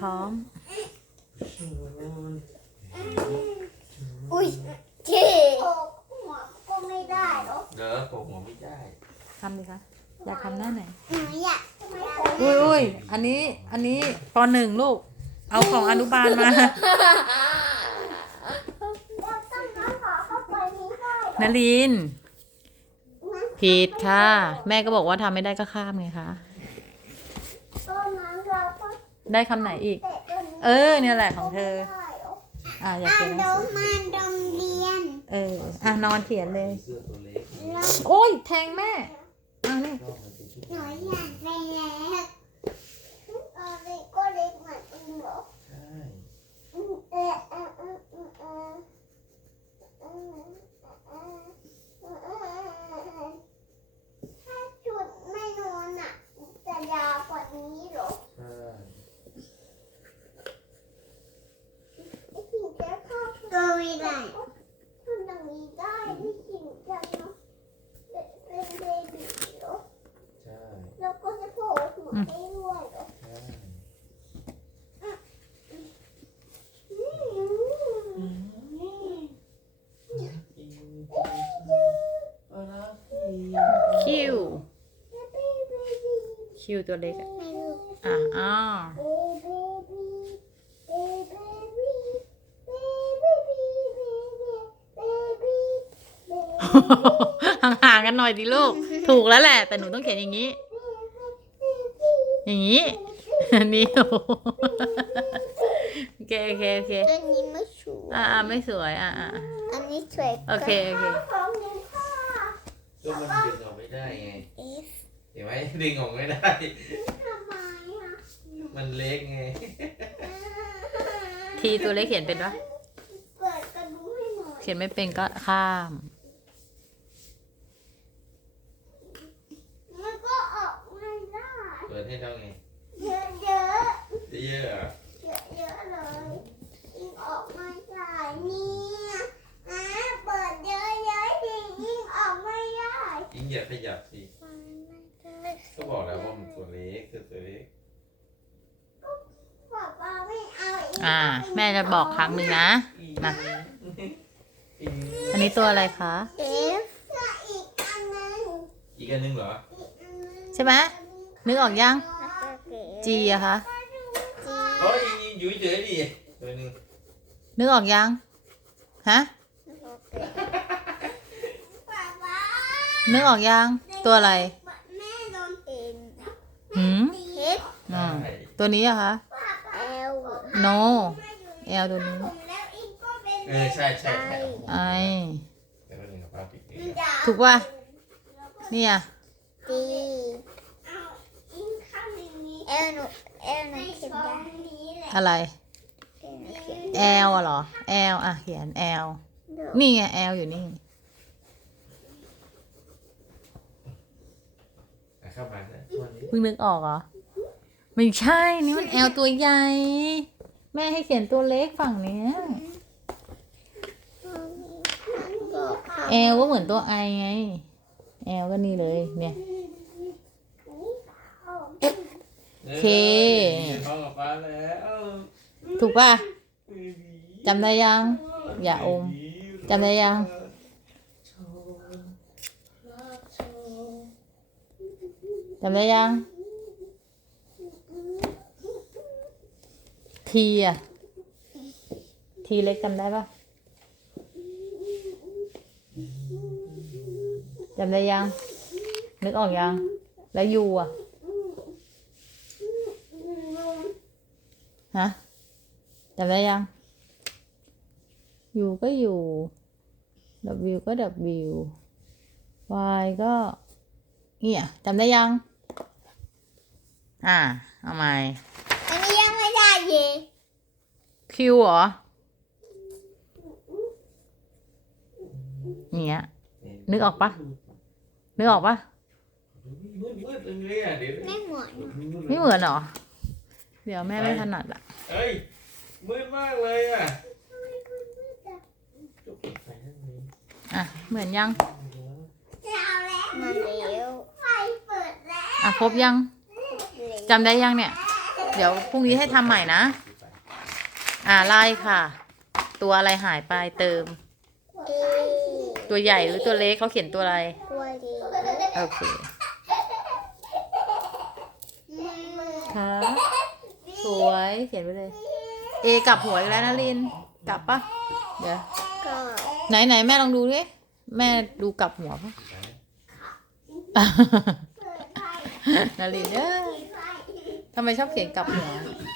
พร้อม อุ้ยเจ๊โอ้หัวก็ไม่ได้หรอเด้อผมหัวไม่ได้ทำดิคะอยากทำหน้าไหนหนูอยากทำไมผมอุ้ยอุ้ยอันนี้อันนี้ปหนึ่งลูก เอาของอนุบาลมาเราต้องน้ำขอเข้าไปนี้ได้นารินนะผิดค่ะ แม่ก็บอกว่าทำไม่ได้ก็ข้ามไงคะต้นน้ำเราก็ ได้คำไหนอีกเตะต้นนี้เออ เนี่ยแหละของเธอได้หรออะอยากอะเขียนหนัโดงสือมาโรงเรียน เออ อะนอนเขียนเลยเสื้อตัวเล็กแล้วโอ้ยแทงแม่อะนี่ชอบมันเป็นชุดหนูอยากไป ก็ไม่ได้ทำอย่างนี้ได้ไอ้ขิงจะเนาะเป็นเป็นเบบีเหรอใช่แล้วก็จะโผล่หัวได้ด้วยเหรอใช่อืมเออนะคิวเบบีเบบีคิวตัวเล็กอะไม่รู้อะอ้าว เบบีเบบีเบบีเบบีเบบีเบบีเบบี ห่างๆกันหน่อยดิลูก ถูกแล้วแหละ แต่หนูต้องเขียนอย่างนี้ อย่างนี้ อันนี้โอ้โหโอเคโอเคโอเคอันนี้ไม่สวยอ่าอ่าไม่สวยอ่าอ่าอันนี้สวยโอเคโอเคของหนึ่งค่ะก็มันดึงออกไม่ได้ไงเอฟเห็นไหมดึงออกไม่ได้ทำไมอะมันเล็กไง ทีตัวเล็กเขียนเป็นปะเปิดกระดุมให้หน่อยเขียนไม่เป็นก็ข้าม มันก็ออกไม่ได้ เปิดให้เราไงเยอะเยอะเยอะเหรอเยอะเยอะๆเลยยิ่งออกไม่ได้เนี่ยอะเปิดเยอะเยอะๆยิ่งยิ่งออกไม่ได้ยิ่งอย่าขยับสิก็บอกแล้วว่ามันตัวเล็กคือตัวเล็กป๊าป๊าไม่เอาอีกอ่า แม่จะบอกครั้งหนึ่งนะมาอีกอันนี้ตัวอะไรคะเอฟก็อีกอันนึงอีกอันนึงเหรออีกอันนึงใช่ไหม นึกออกยังจีอะคะ เฮ้ยอยู่เฉยๆดิตัวหนึงนึกออกยัง ฮะป๊าป๊านึกออกยัง ตัวอะไรแม่โดนเองหืมเอฟอ่าใช่ตัวนี้อะคะเอล no แอลตัวนี้ผมแล้วอิงก็เป็นเออใช่ใช่ใช่ไอเดี๋ยวแป๊บนึงครับป้าปิดเองถูกป่ะเนี่ยดี เอาอิงข้างนี้เอลหนูเอลหนูเขียนได้นี้แหละอะไรแอลอะเหรอแอลอะเขียนแอลนี่ไงแอลอยู่นี่อะเข้ามานะตัวนี้เพิ่งนึกออกเหรอไม่ใช่นี่มันแอลตัวใหญ่ แม่ให้เขียนตัวเล็กฝั่งเนี้ยแอลก็เหมือนตัวไอไงแอลก็นี่เลยเนี่ย โอเค เข้ากับป้าแล้วถูกป่ะจำได้ยัง อย่าอมจำได้ยังจำได้ยังทีอะทีเล็กจำได้ปะจำได้ยัง นึกออกยัง แล้วยูอะ ฮะจำได้ยังยูก็อยู่ W ก็ W Y ก็เนี่ยจำได้ยัง อ่าเอาใหม่อันนี้ยังไม่ได้เย่ Q เหรอเนี่ยนึกออกปะนึกออกปะมืดมืดๆเลยอะเดี๋ยวไม่เหมือนไม่เหมือนเหรอ เดี๋ยวแม่ไม่ถนัดอะ เฮ้ย มืดมากเลยอะจุกไฟนั่นเองอะ เหมือนยังจะเอาแล้วมาแล้วไฟเปิดแล้วอะครบยังจำได้ยังเนี่ยเเดี๋ยวพรุ่งนี้ให้ทำใหม่นะ อ่าไล่ค่ะ ตัวอะไรหายไปเติม เอตัวใหญ่หรือตัวเล็กเขาเขียนตัวอะไรตัวดีโอเคค่ะ สวยเขียนไปเลย เอกลับหัวอีกแล้วนะลิน กลับปะเดี๋ยว ก็ไหนไหนแม่ลองดูดิแม่ดูกลับหัวปะ นาลินเอ้ยทำไมชอบเขียนกลับหัวเ